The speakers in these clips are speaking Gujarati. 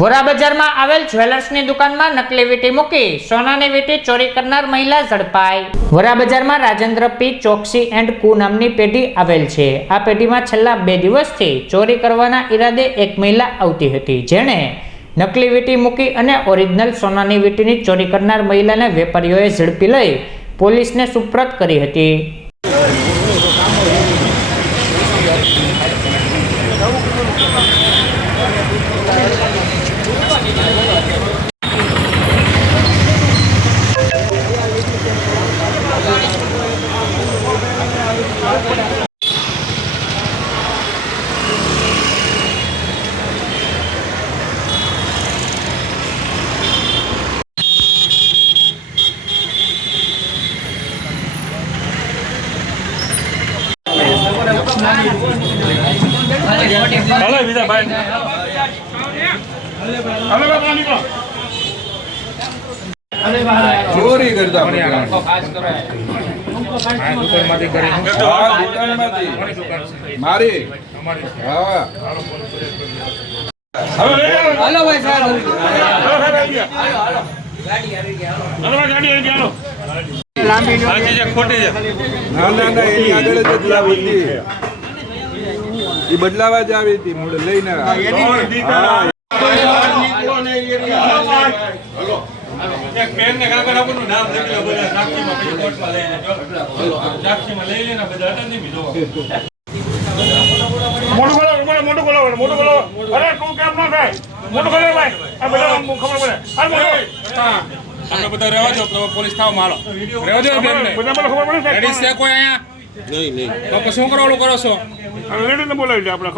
વોરા બજારમાં આવેલ જ્વેલર્સની દુકાનમાં નકલી વીંટી મૂકી સોનાની વીંટી ચોરી કરનાર મહિલા ઝડપાઈ। વોરા બજારમાં રાજેન્દ્ર પી ચોકસી એન્ડ કુ નામની પેઢી આવેલ છે। આ પેઢીમાં છેલ્લા 2 દિવસથી ચોરી કરવાના ઈરાદે એક મહિલા આવતી હતી, જેણે નકલી વીંટી મૂકી અને ઓરિજિનલ સોનાની વીંટીની ચોરી કરનાર મહિલાને વેપારીઓએ ઝડપી લઈ પોલીસને સુપ્રત કરી હતી। ચોરી કરતા મારી બદલાવા જ આવી હતી મૂળ લઈને પોલીસ થાવ માલો કોઈ અહીંયા શું કરો છો? બોલાવી દે આપણે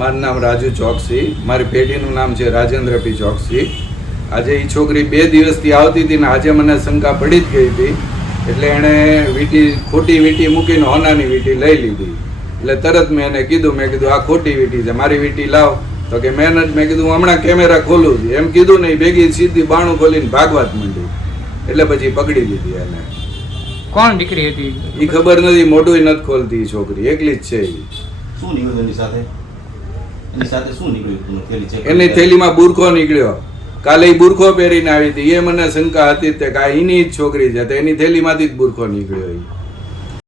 મારું નામ રાજુ ચોકસી, મારી પેઢીનું નામ છે રાજેન્દ્ર પી ચોકસી। આજે એ છોકરી 2 દિવસથી આવતી હતી ને આજે મને શંકા પડી જ ગઈ હતી, એટલે એણે ખોટી વીંટી મૂકીને હોનાની વીંટી લઈ લીધી। એટલે તરત મેં એને કીધું, મેં કીધું આ ખોટી વીંટી છે, મારી વીંટી લાવ। તો કે મેં કીધું હું હમણાં કેમેરા ખોલું છું, એમ કીધું ને ભેગી સીધી બાણું ખોલીને ભાગવા જ માંડી। એટલે પછી પકડી લીધી એને। કોણ દીકરી હતી એ ખબર નથી, મોઢું નથી ખોલતી છોકરી, એકલી જ છે। શું નીકળ્યું એની સાથે? એની સાથે શું નીકળ્યું? થેલી છે, એની થેલીમાં બુરખો નીકળ્યો। કાલે એ બુરખો પહેરીને આવી હતી, એ મને શંકા હતી કે આ એની જ છોકરી છે, તો એની થેલીમાંથી જ બુરખો નીકળ્યો।